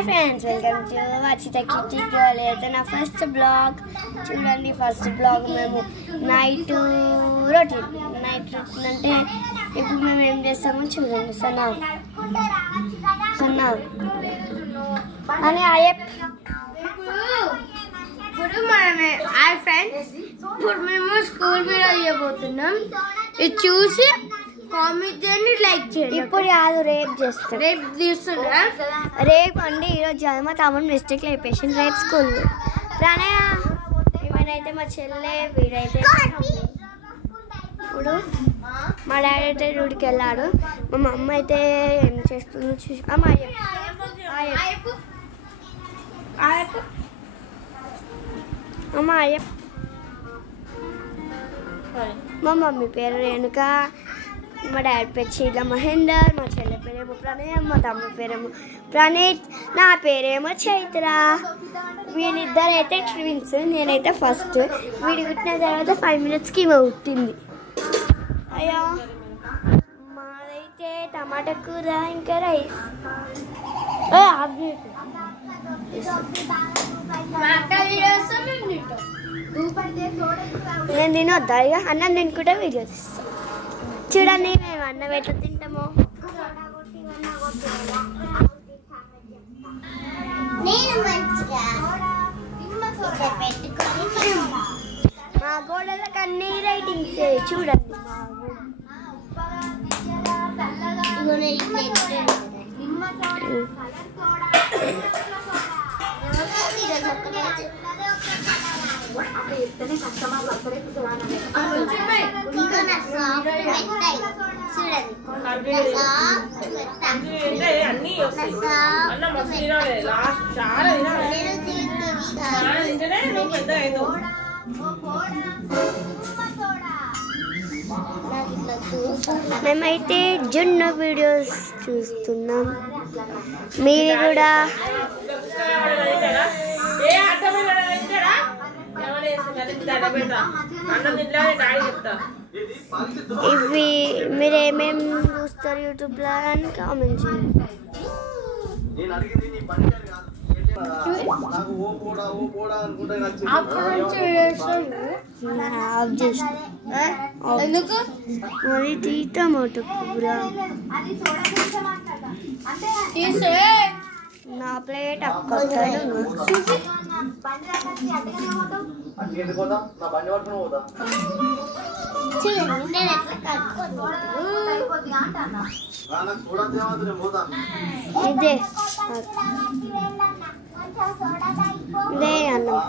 Hi friends, welcome to Vachitha kitty girl. అయితే నా first blog చూడండి. ఫస్ట్ బ్లాగ్ మేము నైట్ రొటీన్ అంటే ఇప్పుడు మేము ఏం చేస్తామో చూడండి. సన్నా అని ఇప్పుడు మనమే హాయ్ ఫ్రెండ్స్, ఇప్పుడు మేము స్కూల్ మీద అయ్యబోతున్నాం. ఇది చూసి కామెంట్ చేయండి, లైక్ చేయండి. ఇప్పుడు కాదు, రేపు చేస్తాం. రేపు తీస్తున్నా. రేపు అండి ఈరోజు మా తమ్ముడు మిస్టేక్ అయిపోయింది. రేపు స్కూల్ రానే ఏమైనా మా చెల్లె వీడైతే ఇప్పుడు మా డాడీ అయితే డ్యూటీకి వెళ్ళాడు. మా అమ్మ అయితే ఏం చేస్తుందో చూసి అమ్మ మా మమ్మీ పేరు రేణుక, మా డాడీ పేరు చీల మహేందర్, మా చెల్లె పేరేమో ప్రణయ్, మా తమ్ముడు పేరేమో ప్రణీత్, నా పేరేమో చైత్ర. వీళ్ళిద్దరు అయితే ట్విన్స్, నేనైతే ఫస్ట్. వీడి పుట్టిన తర్వాత 5 minutesకి ఈమె పుట్టింది. అయ్యో మాదైతే టమాటా కూర ఇంకా రైస్. నేను తినొద్దా ఇక? అన్నం తినుకుంటే వీడియో తీస్తాను. చూడండి మేము అన్నం ఎట్లా తింటామో. మా గోడలకు అన్ని రైటింగ్స్ చూడండి. మేమైతే జున్ను వీడియోస్ చూస్తున్నాం. మీరు కూడా ఇవి మీరు ఏమేమి చూస్తారు యూట్యూబ్లో అని కామెంట్ చేయండి. ఎందుకు అది టమాటో కూర. నా ప్లేట్ అక్కడతాడు. ఇదే ఇదే అన్నం.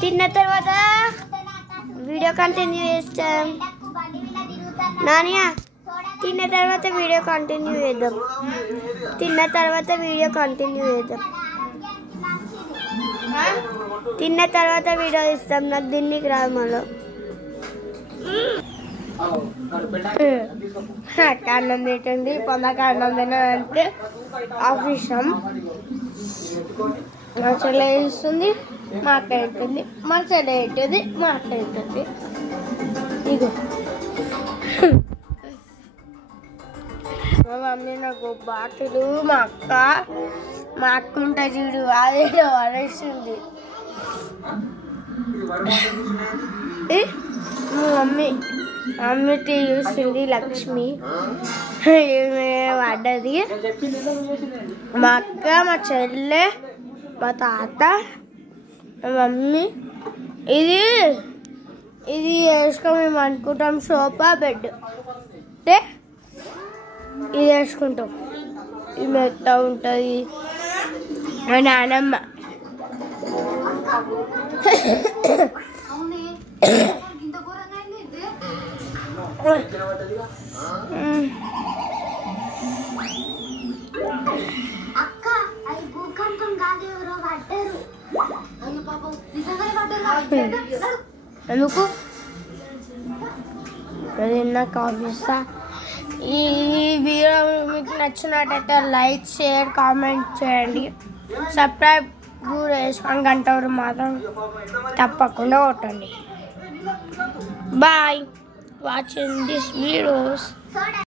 తిన్న తర్వాత వీడియో కంటిన్యూ చేస్తాం. నానియా తిన్న తర్వాత వీడియో కంటిన్యూ చేద్దాం. తిన్న తర్వాత వీడియో ఇస్తాం. నాకు దీనికి రాదు మళ్ళీ. అన్నం తింటుంది, పొందాక అన్నం తినాలంటే ఆఫీసం. మా చెల్లె ఇస్తుంది, మా అక్క ఉంటుంది, మా చెల్లె ఉంటుంది, మా అక్క ఉంటుంది. ఇగో మా మమ్మీ నాకు బాటిలు, మా అక్క ఉంటా చూడు అదేదో వరేస్తుంది. మా మమ్మీ టీ చూస్తుంది, లక్ష్మి పడ్డది. మా అక్క, మా చెల్లె, మా తాత, మా మమ్మీ. ఇది వేసుకొని మేము అనుకుంటాం సోఫా బెడ్ అంటే ఇది వేసుకుంటాం. ఇది మెత్త ఉంటుంది. మా నానమ్మ ఎందుకు నాకు ఆఫీస్తా. ఈ వీడియో మీకు నచ్చినట్టయితే లైక్, షేర్, కామెంట్ చేయండి. సబ్స్క్రైబ్ కూడా చేసుకొని గంట మాత్రం తప్పకుండా కొట్టండి. Bye. Watching these videos.